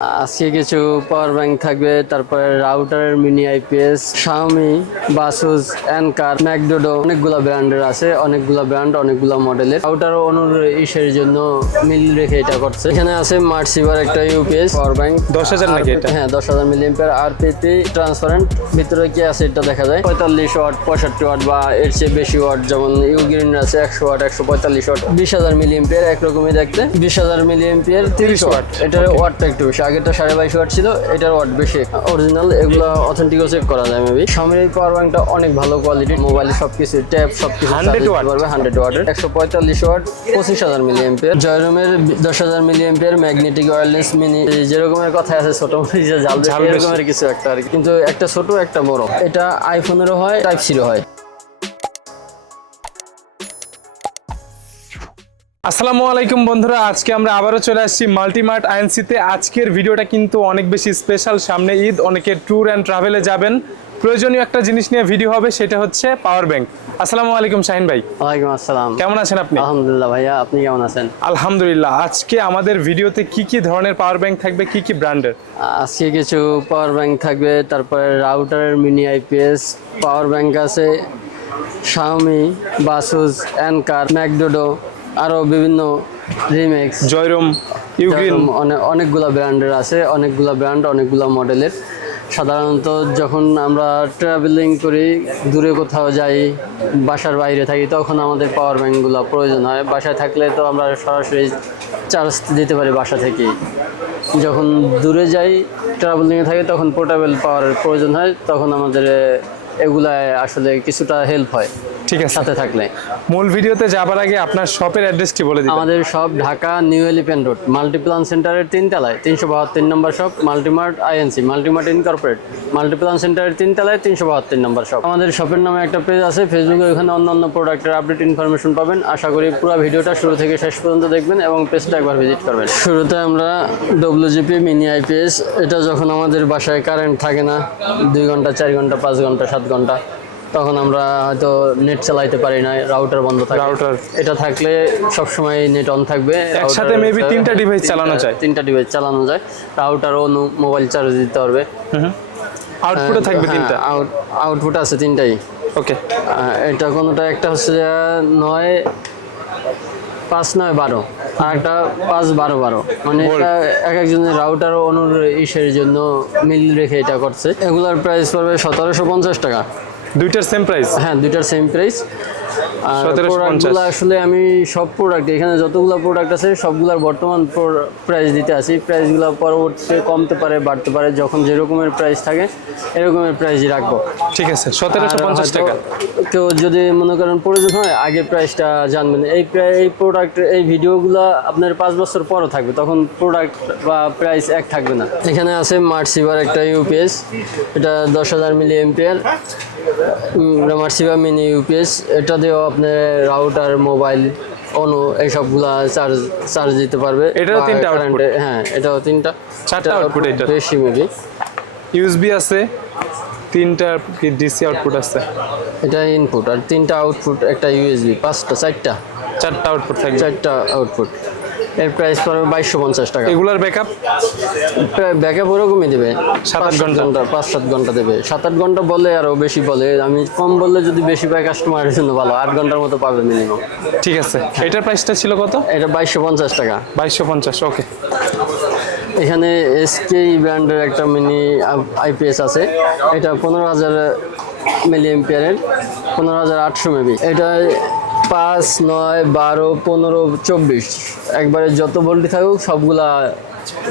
আজকে কিছু power bank থাকবে, তারপরে রাউটারের মিনি আইপিএস, শাওমি, বাসুস, এনকার, ম্যাকডোডো, অনেকগুলা ব্র্যান্ডের আছে, অনেকগুলা ব্র্যান্ড, অনেকগুলা মডেলের। রাউটার অনুর ইসের জন্য মিল রেখে এটা করছে। এখানে আছে মার্সিভার একটা ইউপিএস পাওয়ার ব্যাংক 10,000 নাকি এটা? হ্যাঁ, 10,000 মিলিঅ্যাম্পিয়ার আরপিপি ট্রান্সপারেন্ট। ভিতরে কি আছে এটা দেখা যায়, 45 ওয়াট, 65 ওয়াট বা এর চেয়ে বেশি ওয়াট, যেমন ইউগ্রিন আছে 100 ওয়াট, 145 ওয়াট, 20,000 মিলিঅ্যাম্পিয়ার, একরকমই দেখতে। 20,000 মিলিঅ্যাম্পিয়ার 30 ওয়াট। এটার ওয়াটটা একটু বেশি, আগেরটা 22.5 ওয়াট ছিল, এটার ওয়াট বেশি। অরিজিনাল এগুলো অথেন্টিকও চেক করা যায় মেবি। শাওমির এই পাওয়ার ব্যাংকটা অনেক ভালো কোয়ালিটি, মোবাইলে সবকিছু ট্যাব সবকিছু 100 ওয়াট পারবে। 100 ওয়াটের 145 ওয়াট, 25,000 মিলিঅ্যাম্পিয়ার। জয়রুমের 10,000 মিলিঅ্যাম্পিয়ার ম্যাগনেটিক ওয়্যারলেস মিনি। যেরকমের কথা আছে ছোট মরিচে ঝাল বেশি, এরকমের কিছু একটা আর কি, কিন্তু একটা ছোট একটা বড়। এটা আইফোনেরও হয়, টাইপ সিরও হয়। আসসালামু আলাইকুম বন্ধুরা, আজকে আমরা আবারও চলে আসছি মাল্টিমার্ট আইএনসিতে। আজকের ভিডিওটা কিন্তু অনেক বেশি স্পেশাল, সামনে ঈদ, অনেকে ট্যুর অ্যান্ড ট্রাভেলে যাবেন, প্রয়োজনীয় একটা জিনিস নিয়ে ভিডিও হবে, সেটা হচ্ছে পাওয়ার ব্যাংক। আসসালামু আলাইকুম শাহিন ভাই। ওয়ালাইকুম আসসালাম। কেমন আছেন আপনি? আলহামদুলিল্লাহ ভাইয়া, আপনি কেমন আছেন? আলহামদুলিল্লাহ। আজকে আমাদের ভিডিওতে কি কি ধরনের পাওয়ার ব্যাংক থাকবে, কি কি ব্র্যান্ডের? আজকে কিছু পাওয়ার ব্যাংক থাকবে, তারপরে রাউটারের মিনি আইপিএস পাওয়ার ব্যাংক আছে, শাওমি, বাসুস, এনকার, ম্যাকডোডো, আরও বিভিন্ন রিমেক্স, জয়রুম, ইউগ্রিন। অনেকগুলা ব্র্যান্ডের আছে, অনেকগুলা ব্র্যান্ড, অনেকগুলা মডেলের। সাধারণত যখন আমরা ট্রাভেলিং করি, দূরে কোথাও যাই, বাসার বাইরে থাকি, তখন আমাদের পাওয়ার ব্যাংকগুলো প্রয়োজন হয়। বাসায় থাকলে তো আমরা সরাসরি চার্জ দিতে পারি বাসা থেকেই। যখন দূরে যাই, ট্রাভেলিংয়ে থাকি, তখন পোর্টেবল পাওয়ারের প্রয়োজন হয়, তখন আমাদের এগুলায় আসলে কিছুটা হেল্প হয় ঠিক আছে, সাথে থাকলে। মূল ভিডিওতে যাবার আগে আপনার শপের অ্যাড্রেসটি বলে দিন। আমাদের shop Dhaka New Elephant Road Multiplan সেন্টারের 3 তলায়, 372 নম্বর shop, Multimart INC, Multimart incorporate, Multiplan সেন্টারের 3 তলায়, 372 নম্বর শপ। আমাদের শপের নামে একটা পেজ আছে ফেসবুকে, ওখানে অন্যান্য প্রোডাক্টের আপডেট ইনফরমেশন পাবেন। আশা করি পুরো ভিডিওটা শুরু থেকে শেষ পর্যন্ত দেখবেন এবং পেজটা একবার ভিজিট করবেন। শুরুতে আমরা ডব্লিউজিপি মিনি আইপিএস, এটা যখন আমাদের বাসায় কারেন্ট থাকে না, 2 ঘন্টা, 4 ঘন্টা, 5 ঘন্টা, 7 ঘন্টা, তখন আমরা হয়তো নেট চালাইতে পারি না, রাউটার বন্ধ থাকে। রাউটার এটা থাকলে সবসময় নেট অন থাকবে, একসাথে মেবি 3টা ডিভাইস চালানো যায়। 3টা ডিভাইস চালানো যায়। রাউটার ও মোবাইল চার্জ দিতে পারবে। আউটপুটে থাকবে 3টা। আউটপুট আছে 3টাই। ওকে, এটা কোনোটা একটা হচ্ছে 9 5 9 12, আর একটা 5 12 12, মানে এটা এক একজনের রাউটার অনুর ইসের জন্য মিল রেখে এটা করছে। এগুলার প্রাইস পড়বে 1750 টাকা। দুইটার সেম প্রাইস? হ্যাঁ, দুইটার সেম প্রাইস। আর 1750। প্রোডাক্টগুলো আসলে আমি সব প্রোডাক্ট, এখানে যতগুলো প্রোডাক্ট আছে সবগুলোর বর্তমান প্রাইস দিতে আসি। প্রাইসগুলো পরবর্তীতে কমতে পারে, বাড়তে পারে, যখন যেরকমের প্রাইস থাকে এরকমের প্রাইসই রাখবো। ঠিক আছে, 1750 টাকা। কেউ যদি মনে করেন প্রয়োজন হয়, আগে প্রাইসটা জানবেন। এই প্রোডাক্ট, এই ভিডিওগুলো আপনার 5 বছর পরও থাকবে, তখন প্রোডাক্ট বা প্রাইস এক থাকবে না। এখানে আছে মার্সিভার একটা ইউপিএস, এটা 10,000 মিলিঅ্যাম্পিয়ার মার্সিভা মিনি ইউপিএস। এটা দিয়েও আপনার রাউটার, মোবাইল, অনু এইসবগুলা চার্জ দিতে পারবে। এটাও 3টা আউটপুট? হ্যাঁ, এটাও 3টা, 4টা আউটপুট। এটা বেশি মেবি। ইউএসবি আছে, 3টা ডিসি আউটপুট আছে। এটা ইনপুট, আর 3টা আউটপুট, একটা ইউএসবি, 5টা 4টা আউটপুট থাকবে। 4টা আউটপুট। এর প্রাইস পড়বে 2250 টাকা। এগুলার ব্যাকআপ? ব্যাকআপ ওরকমই দেবে, 7-8 ঘন্টা, 5-7 ঘন্টা দেবে। 7-8 ঘন্টা বলে আরও বেশি বলে, আমি কম বললে যদি বেশি পাই কাস্টমারের জন্য ভালো, 8 ঘন্টার মতো পাবে মিনিমাম। ঠিক আছে, এটার প্রাইসটা ছিল কত? এটা 2250 টাকা। 2250। ওকে, এখানে এসকে ব্র্যান্ডের একটা মিনি আইপিএস আছে, এটা 15,000 মিলিঅ্যাম্পিয়ারের, 15,800 মেবি। এটা 5 9 12 15 24 একবারে যত ভোল্টই থাকুক সবগুলা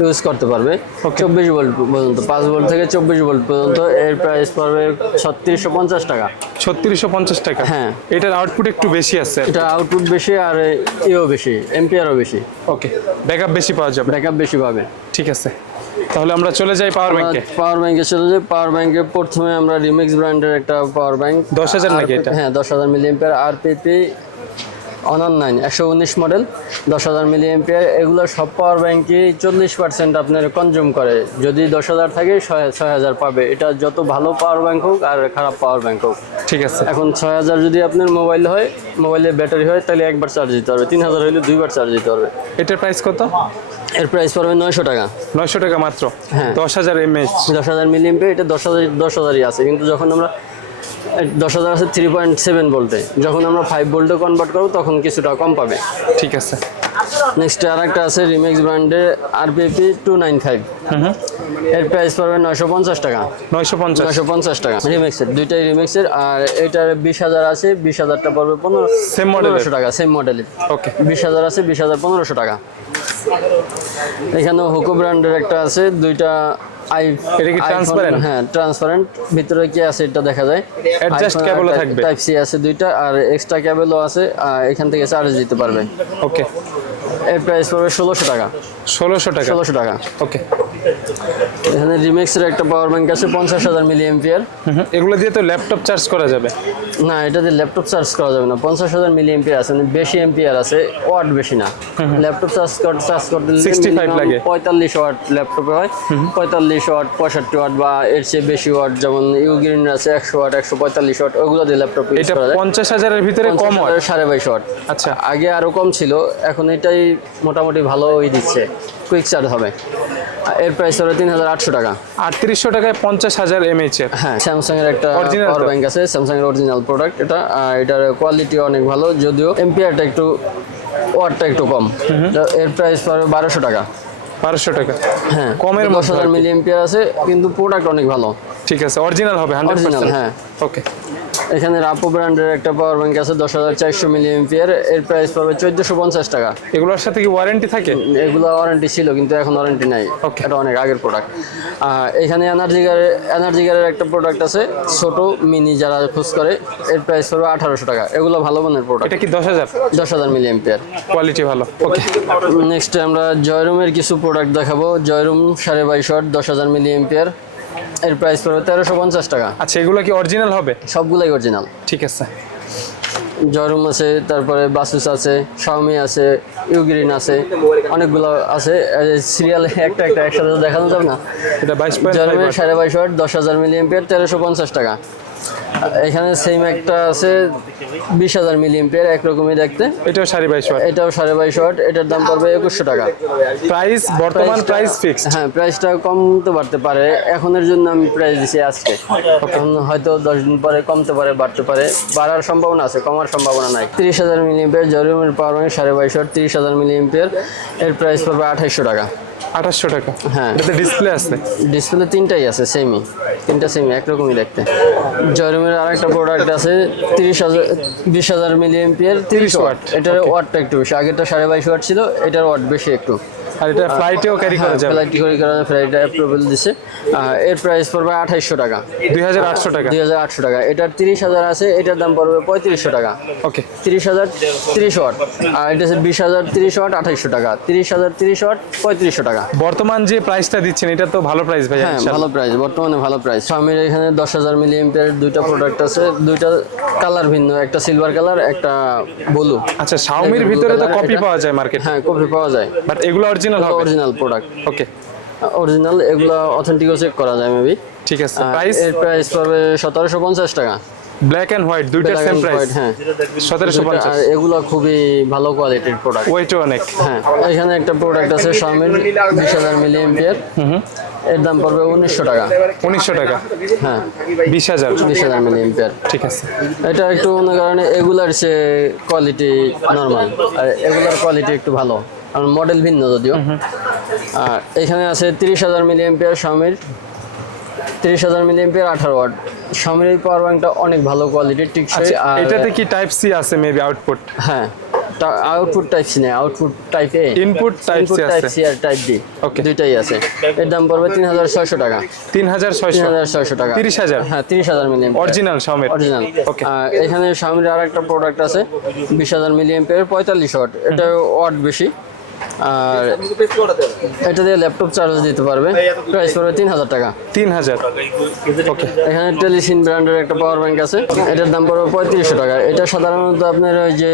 ইউজ করতে পারবে। 24 ভোল্ট পর্যন্ত, 5 ভোল্ট থেকে 24 ভোল্ট পর্যন্ত। এর প্রাইস পড়বে 3650 টাকা। 3650 টাকা। হ্যাঁ, এটার আউটপুট একটু বেশি আছে। এটা আউটপুট বেশি আর ইও বেশি, এম্পিয়ারও বেশি। ওকে, ব্যাকআপ বেশি পাওয়া যাবে। ব্যাকআপ বেশি পাবে। ঠিক আছে, তাহলে আমরা চলে যাই পাওয়ার ব্যাংকে। পাওয়ার ব্যাংকে চলে যাই। পাওয়ার ব্যাংকে প্রথমে আমরা রিমিক্স ব্র্যান্ডের একটা পাওয়ার ব্যাংক, 10,000 নাকি এটা? হ্যাঁ, 10,000 milliampere RPP Honor 9 119 model 10,000 milliampere. এগুলো সব পাওয়ার ব্যাংকই 40% আপনার কনজিউম করে। যদি 10,000 থাকে 6,000 পাবে। এটা যত ভালো পাওয়ার ব্যাংক হোক আর খারাপ পাওয়ার ব্যাংক হোক। ঠিক আছে। এখন 6,000 যদি আপনার মোবাইল হয়, মোবাইলের ব্যাটারি হয়, তাহলে একবার চার্জ দিতে হবে। 3,000 হলে দুইবার চার্জ দিতে হবে। এটার প্রাইস কত? এর প্রাইস পড়বে 900 টাকা। 900 টাকা মাত্র। হ্যাঁ। 10,000 mAh। 10,000 milliampere. এটা 10,000ই আছে, কিন্তু যখন আমরা 10,000 আছে 3.7 ভোল্টে, যখন আমরা 5 ভোল্টে কনভার্ট করবো তখন কিছুটা কম পাবে। ঠিক আছে। নেক্সট আর একটা আছে রিমিক্স ব্র্যান্ডের RPP 295। এর প্রাইস পড়বে 950 টাকা। 950 টাকা রিমিক্সের, দুইটাই রিমিক্সের। আর এটার 20,000 আছে, 20,000টা পড়বে সেম মডেলের 1500 টাকা। সেম মডেলের। ওকে। 20,000 আছে, 20,000 1500 টাকা। এখানে হুকো ব্র্যান্ডের একটা আছে, দুইটা এটা কি ট্রান্সপারেন্ট? হ্যাঁ ট্রান্সপারেন্ট। ভিতরে কি আছে এটা দেখা যায়। অ্যাডজাস্ট কেবলও থাকবে। টাইপ সি আছে দুইটা, আর এক্সট্রা কেবলও আছে। এখান থেকে চার্জ দিতে পারবে। ওকে। এর প্রাইস পড়বে 1600 টাকা। 1600 টাকা। 1600 টাকা। ওকে। এখানে রিমিক্সের একটা পাওয়ার ব্যাংক আছে 50,000 মিলি এম্পিয়ার। এগুলো দিয়ে তো ল্যাপটপ চার্জ করা যাবে? না, এটা দিয়ে ল্যাপটপ চার্জ করা যাবে না। 50,000 মিলি এম্পিয়ার আছে, মানে বেশি এম্পিয়ার আছে, ওয়াট বেশি না। ল্যাপটপ চার্জ করতে 65 লাগে। 45 ওয়াট ল্যাপটপে হয়। 45 ওয়াট, 65 ওয়াট বা এর চেয়ে বেশি ওয়াট, যেমন ইউগ্রিন আছে 100 ওয়াট, 145 ওয়াট, ওগুলো দিয়ে ল্যাপটপ ইউজ এটা করা যায়। 50,000 এর ভিতরে কম হয়? 22.5 ওয়াট। আচ্ছা। আগে আরো কম ছিল, এখন এটাই মোটামুটি ভালোই দিচ্ছে, কুইক চার্জ হবে। এর প্রাইস হলো 3,800 টাকা। 3800 টাকায় 50,000 mAh এর। হ্যাঁ, স্যামসাং এর একটা Original পাওয়ার তো? ব্যাংক আছে, স্যামসাং এর অরিজিনাল প্রোডাক্ট এটা। এটার কোয়ালিটি অনেক ভালো, যদিও এম্পিয়ারটা একটু, ওয়াটটা একটু কম। এর প্রাইস পড়বে 1200 টাকা। 1200 টাকা। হ্যাঁ, কমের মধ্যে 10,000 মিলি এম্পিয়ার আছে, কিন্তু প্রোডাক্ট অনেক ভালো। ঠিক আছে, অরিজিনাল হবে 100%? অরিজিনাল, হ্যাঁ। ওকে। এখানে রাপো ব্র্যান্ডের একটা পাওয়ার ব্যাংক আছে 10,400 মিলি এম্পিয়ার। এর প্রাইস পড়বে 1450 টাকা। এগুলোর সাথে কি ওয়ারেন্টি থাকে? এগুলো ওয়ারেন্টি ছিল, কিন্তু এখন ওয়ারেন্টি নাই। Okay. এটা অনেক আগের প্রোডাক্ট। এখানে এনার্জিগারের একটা প্রোডাক্ট আছে ছোট মিনি, যারা খোঁজ করে। এর প্রাইস পড়বে 1800 টাকা। এগুলো ভালো মানের প্রোডাক্ট। এটা কি 10,000? 10,000 মিলি এম্পিয়ার। কোয়ালিটি ভালো। ওকে। নেক্সট আমরা জয়রুমের কিছু প্রোডাক্ট দেখাবো। Joyroom 22.5 watt 10,000 milliampere. এর প্রাইস পড়বে 1350 টাকা। আচ্ছা, এগুলো কি অরিজিনাল হবে? সবগুলাই অরিজিনাল। ঠিক আছে। জয়রুম আছে, তারপরে বাসুস আছে, শাওমি আছে, ইউগ্রিন আছে, অনেকগুলো আছে। সিরিয়ালে একটা একসাথে দেখানো যাবে না। এটা 22.5 জয়রুমের ওয়াট। 22.5 ওয়াট 10,000 মিলি এম্পিয়ার 1350 টাকা। এখানে সেম একটা আছে 20,000 মিলি এম্পিয়ার, একরকমই দেখতে। এটাও 22.5 ওয়াট। এটাও 22.5 ওয়াট। এটার দাম পড়বে 2100 টাকা। প্রাইস বর্তমান প্রাইস ফিক্সড? হ্যাঁ, প্রাইসটা কমতে বাড়তে পারে। এখনের জন্য আমি প্রাইস দিছি আজকে। এখন হয়তো 10 দিন পরে কমতে পারে, বাড়তে পারে। বাড়ার সম্ভাবনা আছে, কমার সম্ভাবনা নাই। 30,000 মিলি এম্পিয়ার জয়রুমের power bank 22.5 watt 30,000 milliampere. এর প্রাইস পড়বে 2800 টাকা। 2800 টাকা। হ্যাঁ। এটাতে ডিসপ্লে আছে? ডিসপ্লে তিনটাই আছে, সেমই। তিনটা সেমই, একরকমই দেখতে। জয়রুমের আরেকটা প্রোডাক্ট আছে 20,000 মিলি এম্পিয়ার 30 ওয়াট। এটার ওয়াটটা একটু বেশি। আগেরটা 22.5 ওয়াট ছিল, এটার ওয়াট বেশি একটু। আর এটা ফ্লাইটেও ক্যারি করা যাবে? ফ্লাইট ক্যারি করা যাবে, ফ্লাইটে অ্যাপ্রুভেল দিছে। এর প্রাইস পড়বে 2800 টাকা। 2800 টাকা। 2800 টাকা। এটার 30,000 আছে, এটার দাম পড়বে 3500 টাকা। ওকে। 30,000 30 ওয়াট। আর এটা হচ্ছে 20,000 30 ওয়াট 2800 টাকা। 30,000 30 ওয়াট 3500 টাকা। বর্তমান যে প্রাইসটা দিচ্ছেন এটা তো ভালো প্রাইস ভাই। হ্যাঁ, ভালো প্রাইস, বর্তমানে ভালো প্রাইস। শাওমির এখানে 10,000 মিলি এম্পিয়ার দুইটা প্রোডাক্ট আছে, দুইটা কালার ভিন্ন, একটা সিলভার কালার, একটা ব্লু। আচ্ছা, শাওমির ভিতরে তো কপি পাওয়া যায় মার্কেটে? হ্যাঁ, কপি পাওয়া যায়, বাট এগুলো অরিজিনাল হবে? Original product. ওকে। অরিজিনাল, এগুলো অথেন্টিকও চেক করা যায় মেবি। ঠিক আছে। প্রাইস? এর প্রাইস পড়বে 1750 টাকা। ব্ল্যাক এন্ড হোয়াইট দুইটার Black same and price? white, হ্যাঁ। 1750। আর এগুলো খুবই ভালো কোয়ালিটির প্রোডাক্ট। ওয়েটও অনেক। হ্যাঁ, এখানে একটা প্রোডাক্ট আছে শাওমির 20,000 মিলি এম্পিয়ার। এর দাম পড়বে 1900 টাকা। 1900 টাকা। হ্যাঁ, 20,000। 20,000 মিলি এম্পিয়ার। ঠিক আছে। এটা একটু অন্য কারণে এগুলার সে কোয়ালিটি নর্মাল, আর এগুলার কোয়ালিটি একটু ভালো, কারণ মডেল ভিন্ন যদিও। আর এখানে আছে 30,000 মিলি এম্পিয়ার শাওমির, 30,000 মিলি এম্পিয়ার 18 ওয়াট। শাওমির এই পাওয়ার ব্যাংকটা অনেক ভালো কোয়ালিটির, টিকসই। আচ্ছা, আর এটাতে কি টাইপ সি আছে মেবি আউটপুট? হ্যাঁ, আউটপুট টাইপ সি নেই, আউটপুট টাইপ এ। ইনপুট টাইপ সি টাইপ আছে? সি আর টাইপ বি, Okay. দুইটাই আছে। এর দাম পড়বে 3,600 টাকা। 3600। 3,600 টাকা। 30,000? হ্যাঁ, 30,000 মিলি এম্পিয়ার অরিজিনাল শাওমির? অরিজিনাল। ওকে। এখানে শাওমির আর একটা প্রোডাক্ট আছে 20,000 মিলি এম্পিয়ার 45 ওয়াট। এটা ওয়াট বেশি। আর এটা দিয়ে ল্যাপটপ চার্জ দিতে পারবে, প্রাইস পড়বে 3000 টাকা। 3000। ওকে, এখানে টেলিসিন ব্র্যান্ডের একটা পাওয়ার ব্যাংক আছে, এটার দাম পড়বে 3500 টাকা। এটা সাধারণত আপনার ওই যে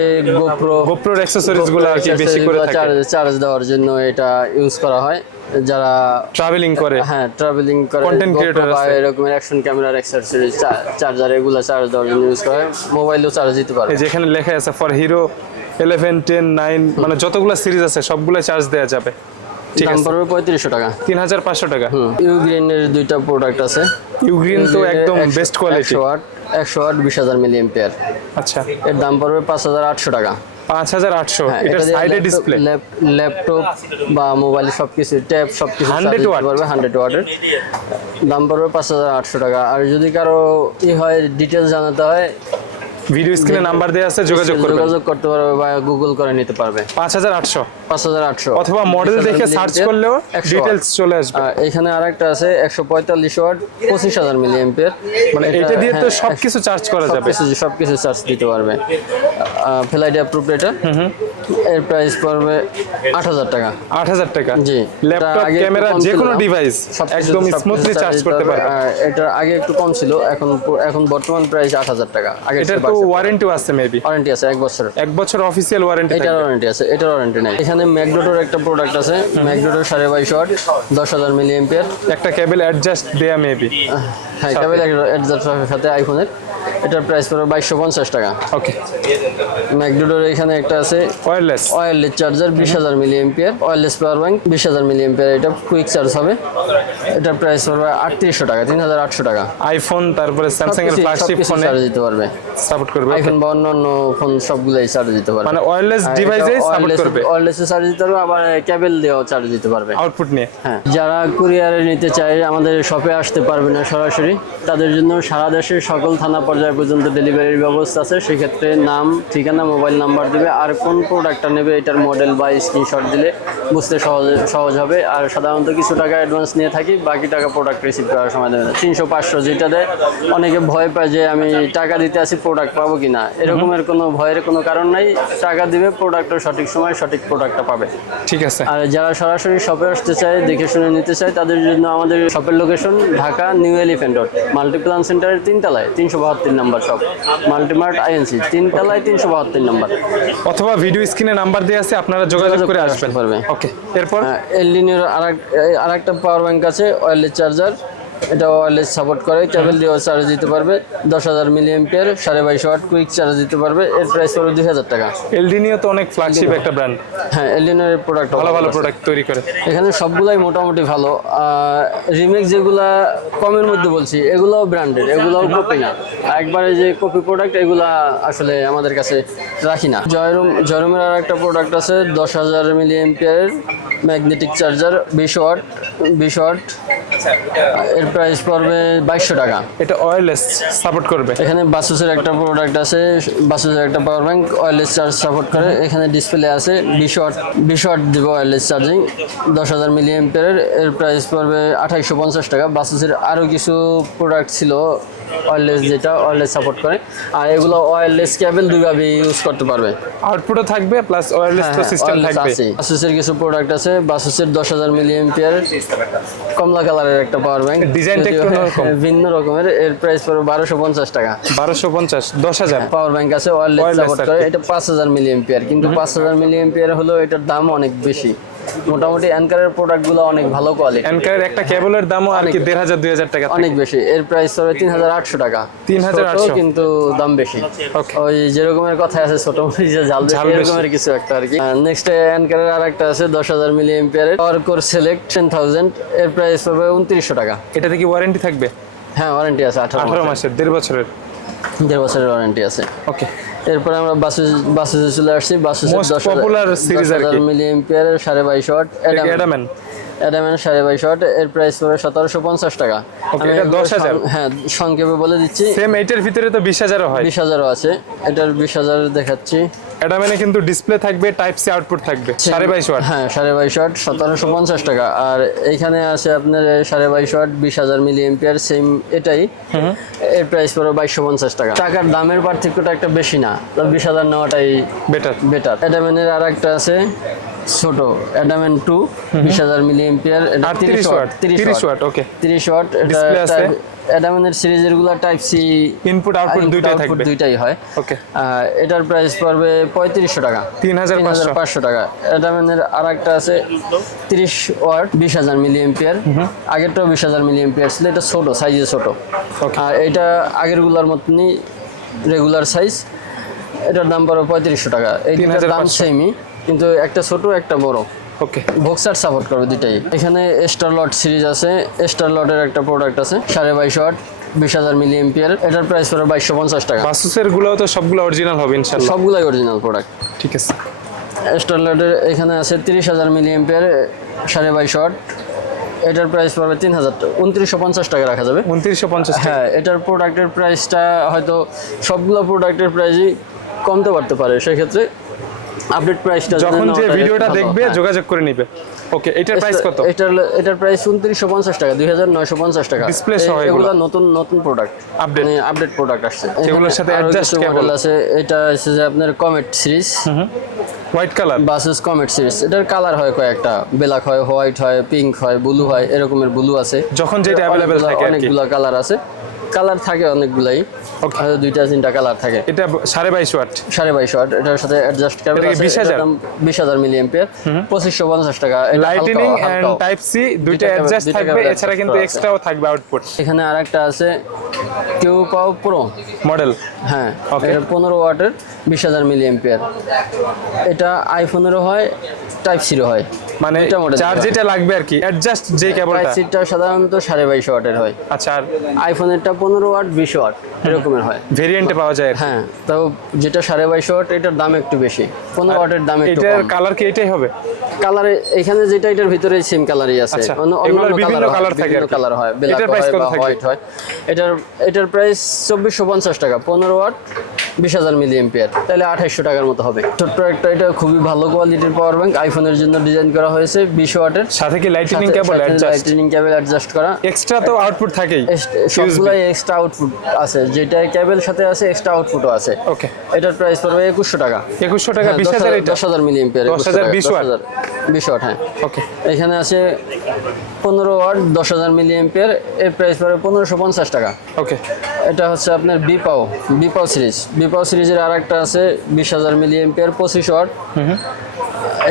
গোপ্রোর অ্যাকসেসরিজ গুলো আর কি বেশি করে থাকে, চার্জ দেওয়ার জন্য এটা ইউজ করা হয় যারা ট্রাভেলিং করে। হ্যাঁ, ট্রাভেলিং করে, Content creator বা আছে। এরকম অ্যাকশন ক্যামেরার অ্যাক্সেসরিজ, চার্জার, এগুলো চার্জ দেওয়ার জন্য ইউজ করা হয়। মোবাইলও চার্জ দিতে পারে। এই যে এখানে লেখা আছে ফর হিরো 11, 10, 9, মানে যতগুলো সিরিজ আছে সবগুলো চার্জ দেওয়া যাবে। ঠিক দাম আছে, পড়বে 3500 টাকা। 3500 টাকা। ইউগ্রিনের দুইটা প্রোডাক্ট আছে। ইউগ্রিন তো একদম best quality. 100 watt 20000 milliampere. আচ্ছা, এর দাম পড়বে 5800 টাকা। 5800। হ্যাঁ, এটা সাইডে ডিসপ্লে, ল্যাপটপ বা মোবাইল সবকিছু, ট্যাব সবকিছু 100 ওয়াট পারবে। 100 ওয়াটের দাম পড়বে 5800 টাকা। আর যদি কারো হয় ডিটেইলস জানাতে হয়, ভিডিও স্ক্রিনে নাম্বার দেওয়া আছে, যোগাযোগ করতে পারবে বা গুগল করে নিতে পারবে। 5800 5800। অথবা মডেল দেখে সার্চ করলেও ডিটেইলস চলে আসবে। এখানে আরেকটা আছে 145 ওয়াট 25000 মিলি এম্পিয়ার। মানে এটা দিয়ে তো সবকিছু চার্জ করা যাবে, সবকিছু চার্জ দিতে পারবে। ফ্লাইট অ্যাপ্রুভড এটা। এর প্রাইস পড়বে 8000 টাকা। 8000 টাকা। জি, ল্যাপটপ, ক্যামেরা, যে কোনো ডিভাইস একদম স্মুথলি চার্জ করতে পারবে। এটা আগে একটু কম ছিল, এখন বর্তমান প্রাইস 8000 টাকা। আগে এটার তো ওয়ারেন্টিও আছে, মেবি ওয়ারেন্টি আছে 1 বছর। 1 বছর অফিসিয়াল ওয়ারেন্টি। এটার ওয়ারেন্টি আছে, এটার ওয়ারেন্টি নাই। এখানে ম্যাকডোটোর একটা প্রোডাক্ট আছে, ম্যাকডোটোর 22.5 ওয়াট 10000 মিলি এম্পিয়ার। একটা কেবল অ্যাডজাস্ট দেয়া মেবি। হ্যাঁ, কেবল অ্যাডজাস্টারের সাথে আইফোনের। এটার প্রাইস পড়বে 2250 টাকা। ওকে, ম্যাকডোটোর এখানে একটা আছে wireless charger 20000 milliampere, wireless power bank 20000 milliampere. এটা কুইক চার্জ হবে। এটার প্রাইস পড়বে 3800 টাকা, 3800 টাকা। আইফোন, তারপরে স্যামসাং এর ফ্ল্যাগশিপ ফোনে চার্জ দিতে পারবে, সাপোর্ট করবে। আইফোন বা অন্যান্য ফোন সবগুলাই চার্জ দিতে পারবে। মানে ওয়্যারলেস ডিভাইসে সাপোর্ট করবে, ওয়্যারলেসে চার্জ দিতে পারবে, আবার কেবল দিয়েও চার্জ দিতে পারবে আউটপুট নিয়ে। হ্যাঁ, যারা কুরিয়ারে নিতে চায়, আমাদের শপে আসতে পারবে না সরাসরি, তাদের জন্য সারা দেশের সকল থানা পর্যায় পর্যন্ত ডেলিভারির ব্যবস্থা আছে। সেক্ষেত্রে নাম, ঠিকানা, মোবাইল নাম্বার দিবে, আর কোন প্রোডাক্টটা নেবে এটার মডেল বা স্ক্রিনশট দিলে বুঝতে সহজ হবে। আর সাধারণত কিছু টাকা অ্যাডভান্স নিয়ে থাকি, বাকি টাকা প্রোডাক্ট রিসিভ করার সময় দেবে না। 300-500 যেটা দেয়, অনেকে ভয় পায় যে আমি টাকা দিতে আসি প্রোডাক্ট পাবো কিনা। এরকমের কোনো ভয়ের কোনো কারণ নাই, টাকা দিবে, প্রোডাক্টের সঠিক সময় সঠিক প্রোডাক্টটা পাবে। ঠিক আছে। আর যারা সরাসরি শপে আসতে চায়, দেখে শুনে নিতে চায়, তাদের জন্য আমাদের শপের location Dhaka New Elephant Road, Multiplan সেন্টারের 3 তলায় 372 নম্বর শপ, মাল্টিমার্ট আইএনসি 3 তলায় 372 নম্বর। অথবা ভিডিও স্ক্রিনে নাম্বার দেওয়া আছে, আপনারা যোগাযোগ করে আসবেন পারবে। ওকে, এরপর এলডিনির আরেকটা পাওয়ার ব্যাংক আছে, ওয়্যারলেস চার্জার। এটা ওয়্যারলেস সাপোর্ট করে, কেবল দিয়েও চার্জ দিতে পারবে। 10000 milliampere, 22.5 watt quick charge দিতে পারবে। এর প্রাইস পড়বে 2000 টাকা। এলডিনিও তো অনেক ফ্ল্যাগশিপ একটা ব্র্যান্ড। হ্যাঁ, এলডিনের প্রোডাক্ট ভালো প্রোডাক্ট তৈরি করে। এখানে সবগুলাই মোটামুটি ভালো। রিমেক্স যেগুলা কমের মধ্যে বলছি, এগুলাও ব্র্যান্ডেড, এগুলাও কপি না। একবারে যে কপি প্রোডাক্ট, এগুলা আসলে আমাদের কাছে রাখি না। জয়রুমের আর একটা প্রোডাক্ট আছে 10000 মিলি এম্পিয়ারের ম্যাগনেটিক চার্জার 20 ওয়াট। এর প্রাইস পড়বে 2200 টাকা। এটা ওয়্যারলেস সাপোর্ট করবে। এখানে বাসুসের একটা প্রোডাক্ট আছে, বাসুসের একটা power bank, wireless charge support করে। এখানে ডিসপ্লে আছে 20 ওয়াট দিব ওয়্যারলেস চার্জিং, 10000 মিলি এম্পিয়ারের। এর প্রাইস পড়বে 2850 টাকা। বাসুসের আরও কিছু প্রোডাক্ট ছিল ওয়্যারলেস, যেটা ওয়্যারলেস সাপোর্ট করে। আর এগুলো ওয়্যারলেস কেবল দুইভাবে ইউজ করতে পারবে, আউটপুটও থাকবে প্লাস ওয়্যারলেস তো সিস্টেম থাকবে। বাসুসের কিছু প্রোডাক্ট আছে, বাসুসের 10000 মিলি এম্পিয়ার কমলা কালারের একটা পাওয়ার ব্যাংক, ডিজাইনটা একটু অন্যরকম, ভিন্ন রকমের। এর প্রাইস পড়বে 1250 টাকা। 1250, 10000 পাওয়ার ব্যাংক আছে ওয়্যারলেস সাপোর্ট করে। এটা 5000 মিলি এম্পিয়ার, কিন্তু 5000 মিলি এম্পিয়ার হলো এটার দাম অনেক বেশি। মোটামুটি অ্যানকারের প্রোডাক্টগুলো অনেক ভালো কোয়ালিটি। অ্যানকারের একটা কেবলের দামও আর কি 1500-2000 টাকা, অনেক বেশি। এর প্রাইস হবে 3800 টাকা। 3800, কিন্তু দাম বেশি। ওই যেরকমের কথা আছে ছোট মরিচে ঝাল বেশি, এরকমের কিছু একটা আর কি। নেক্সট অ্যানকারের আরেকটা আছে 10000 মিলি এম্পিয়ারের পাওয়ার কোর সিলেক্ট 10000। এর প্রাইস হবে 2900 টাকা। এটাতে কি ওয়ারেন্টি থাকবে? হ্যাঁ, ওয়ারেন্টি আছে 18 মাসের, 1.5 বছরের। 1.5 বছরের ওয়ারেন্টি আছে। ওকে, এরপরে আমরা বাসুসে চলে আসছি। বাসুসের মোস্ট পপুলার সিরিজ আর কি, মিলি এম্পিয়ারের 22.5 ওয়াট অ্যাডামেন 22.5 ওয়াট। এর প্রাইস পড়বে 1750 টাকা। ওকে, এটা 10000। হ্যাঁ, সংক্ষেপে বলে দিচ্ছি। সেম এইটার ভিতরে তো 20000 হয়, 20000 আছে। এটার 20000 দেখাচ্ছি। অ্যাডামেনে কিন্তু ডিসপ্লে থাকবে, টাইপ সি আউটপুট থাকবে, 22.5 ওয়াট। হ্যাঁ, 22.5 ওয়াট 1750 টাকা। আর এইখানে আছে আপনার 22.5 ওয়াট 20000 মিলি এম্পিয়ার, সেম এটাই। এর প্রাইস পড়বে 2250 টাকা। টাকার দামের পার্থক্যটা একটা বেশি না, 20000 নেওয়াটাই বেটার। অ্যাডামেনের আর একটা আছে ছোট অ্যাডামেন্ট 2 20,000 মিলি এম্পিয়ার, এটা আর 30 ওয়াট 30 ওয়াট ওকে 30 ওয়াট। এটা Display আছে? অ্যাডামেন্টের সিরিজের গুলো টাইপ সি ইনপুট আউটপুট দুইটাই থাকবে দুইটাই হয়। ওকে এটার প্রাইস পড়বে 3500 টাকা, 3500 টাকা। অ্যাডামেন্টের আরেকটা আছে 30 ওয়াট 20,000 মিলি এম্পিয়ার, আগেরটাও 20,000 মিলি এম্পিয়ার ছিল, এটা ছোট সাইজে ছোট। Okay. আর এটা আগেরগুলোর মতনই রেগুলার সাইজ, এটার দাম পড়বে 3500 টাকা। এই দুটার দাম 3500 সেমই, কিন্তু একটা ছোট একটা বড়। ওকে বক্সার সাপোর্ট করবে দুটাই। এখানে স্টারলট সিরিজ আছে, স্টারলটের একটা প্রোডাক্ট আছে 22.5 ওয়াট 20,000 মিলি এম্পিয়ার, এটার প্রাইস পড়বে 2250 টাকা। বাসুসের গুলোও তো সবগুলো অরিজিনাল হবে ইনশাআল্লাহ। সবগুলাই অরিজিনাল প্রোডাক্ট। ঠিক আছে স্টারলটের এখানে আছে 30,000 মিলি এম্পিয়ার 22.5 ওয়াট, এটার প্রাইস পড়বে 2950 টাকা রাখা যাবে। 2950 টাকা হ্যাঁ, এটার প্রোডাক্টের প্রাইসটা হয়তো সবগুলো প্রোডাক্টের প্রাইসই কমতে পারতে পারে, সেক্ষেত্রে আপডেট প্রাইসটা যখন যে ভিডিওটা দেখবে যোগাযোগ করে নিবে। ওকে এটার প্রাইস কত? এটার প্রাইস 2950 টাকা, 2950 টাকা। Display সহ এগুলো এগুলো? নতুন প্রোডাক্ট, Update? মানে আপডেট প্রোডাক্ট আসছে। যেগুলোর সাথে এখানে আরো adjust কিছু cable? মডেল আছে। এটা হচ্ছে যে আপনার comet series, white colour buses comet series. এটার কালার হয় কয়েকটা, ব্ল্যাক হয়, হোয়াইট হয়, পিঙ্ক হয়, ব্লু হয়, এরকমের ব্লু আছে। যখন যেটা অ্যাভেলেবেল থাকে আর কি। অনেকগুলা কালার আছে, কালার থাকে অনেকগুলাই, Okay. হয়তো 2-3টা কালার থাকে। এটা 22.5 ওয়াট 22.5 ওয়াট, এটার সাথে অ্যাডজাস্ট কেবল এটা কি আছে। 20,000? এটার দাম 20,000 মিলি এম্পিয়ার, 2550 টাকা। এটা লাইটনিং হালকা, এন্ড হালকা। টাইপ সি দুইটা cable, অ্যাডজাস্ট দুইটা থাকবে, cable এছাড়া adjust কিন্তু করা আছে। এক্সট্রাও থাকবে আউটপুট এখানে আরেকটা আছে কিউ পাও প্রো মডেল। হ্যাঁ, Okay. এটা 15 ওয়াটের 20,000 মিলি এম্পিয়ার। এটা আইফোনেরও হয়, টাইপ সিরও হয়, মানে দুইটা model চার হয়। যেটা লাগবে আর কি অ্যাডজাস্ট যে কেবলটা। টাইপ সিটা সাধারণত 22.5 ওয়াটের হয়, আচ্ছা আর আইফোনেরটা 15 ওয়াট 20 ওয়াট এরকমের হয়। ভেরিয়েন্টে পাওয়া যায় আর কি। হ্যাঁ, তাও যেটা 22.5 ওয়াট এটার দাম একটু বেশি, 15 ওয়াটের দাম একটু এটার কম। কালার কি এটাই হবে? কালার এখানে যেটা এটার ভিতরে সেম কালারই আছে। আচ্ছা, অন্যান্য এগুলোর বিভিন্ন colour হয়, কালার থাকে আর বিভিন্ন কি। কালার হয়, ব্ল্যাক এটার প্রাইস হয় কত বা থাকবে? হোয়াইট হয়। এটার প্রাইস 2450 টাকা, 15 ওয়াট 20,000 মিলি এম্পিয়ার, তাহলে 2800 টাকার মতো হবে। ছোট্ট একটা, এটা খুবই ভালো কোয়ালিটির পাওয়ার ব্যাংক, আইফোনের জন্য ডিজাইন করা হয়েছে, 20 ওয়াটের। সাথে কি লাইটনিং কেবল অ্যাডজাস্ট? লাইটনিং কেবল অ্যাডজাস্ট করা। এক্সট্রা তো আউটপুট থাকেই। সবগুলাই এক্সট্রা আউটপুট আছে, যেটা কেবল সাথে আছে এক্সট্রা আউটপুটও আছে। ওকে এটার প্রাইস পড়বে 2100 টাকা। 2100 টাকা 20,000 এটা 10,000 মিলি এম্পিয়ার, 10,000 20 ওয়াট? 20 ওয়াট হ্যাঁ। ওকে এখানে আছে 15 ওয়াট 10,000 মিলি এম্পিয়ার, এর প্রাইস পড়বে 1550 টাকা। ওকে এটা হচ্ছে আপনার বিপাও সিরিজের আর একটা আছে 20,000 মিলি এম্পিয়ার 25 ওয়াট,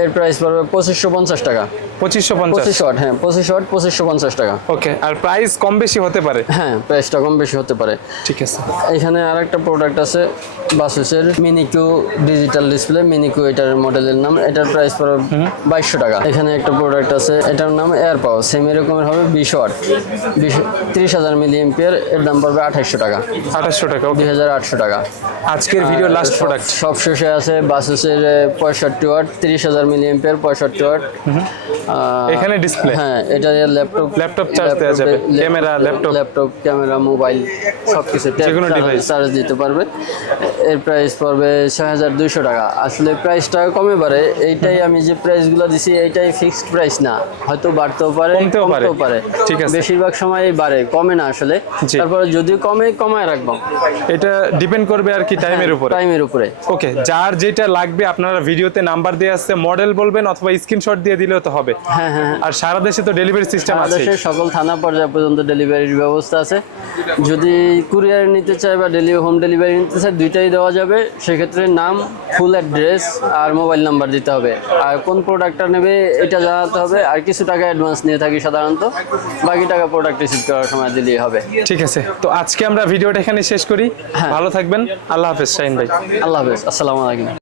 এর প্রাইস পড়বে 2550 টাকা। 2550 25 ওয়াট হ্যাঁ, 25 ওয়াট 2550 টাকা। ওকে আর প্রাইস কম বেশি হতে পারে? হ্যাঁ, প্রাইসটা কম বেশি হতে পারে। ঠিক আছে এখানে আরেকটা প্রোডাক্ট আছে বাসুসের মিনিকিউ ডিজিটাল ডিসপ্লে, মিনিকিউ এটার মডেলের নাম, এটার প্রাইস পড়বে 2200 টাকা। এখানে একটা প্রোডাক্ট আছে, এটার নাম এয়ার পাও, সেম এরকমের হবে 20 ওয়াট 30,000 মিলি এম্পিয়ার, এর দাম পড়বে 2800 টাকা, 2800 টাকা। ওকে 2800 টাকা। আজকের ভিডিও লাস্ট প্রোডাক্ট সব শেষে আছে বাসুসের 65 ওয়াট 30,000 মিলি এম্পিয়ার 65 ওয়াট। এখানে ডিসপ্লে হ্যাঁ, এটা ল্যাপটপ চার্জ দেওয়া যাবে, ক্যামেরা, ল্যাপটপ ক্যামেরা, মোবাইল সবকিছু যেকোনো device। চার্জ দিতে পারবে। এর প্রাইস পড়বে 6200 টাকা। আসলে প্রাইসটা কমে পারে, এইটাই আমি যে প্রাইসগুলো দিছি এইটাই ফিক্সড প্রাইস না, হয়তো বাড়তেও পারে কমতেও পারে। ঠিক আছে। বেশিরভাগ সময় বাড়ে, কমে না আসলে। জি। তারপরে যদি কমায় রাখবো, এটা ডিপেন্ড করবে আর কি টাইমের উপরে। টাইমের উপরে। ওকে যার যেটা লাগবে আপনারা ভিডিওতে নাম্বার দেওয়া আছে, মডেল বলবেন অথবা স্ক্রিনশট দিয়ে দিলেও তো হবে। হ্যাঁ, আর সারা দেশে তো ডেলিভারি সিস্টেম আছে। দেশের সকল থানা পর্যায় পর্যন্ত ডেলিভারির ব্যবস্থা আছে। যদি কুরিয়ার নিতে চায় বা হোম ডেলিভারি নিতে চায়, দুইটাই দেওয়া যাবে। সেক্ষেত্রে নাম, ফুল অ্যাড্রেস আর মোবাইল নাম্বার দিতে হবে, আর কোন প্রোডাক্টটা নেবে এটা জানাতে হবে। আর কিছু টাকা অ্যাডভান্স নিয়ে থাকি সাধারণত, বাকি টাকা প্রোডাক্ট রিসিভ করার সময় দিলেই হবে। ঠিক আছে, তো আজকে আমরা ভিডিওটা এখানে শেষ করি। হ্যাঁ। ভালো থাকবেন, আল্লাহ হাফেজ শাহিন ভাই। আল্লাহ হাফেজ, আসসালামু আলাইকুম।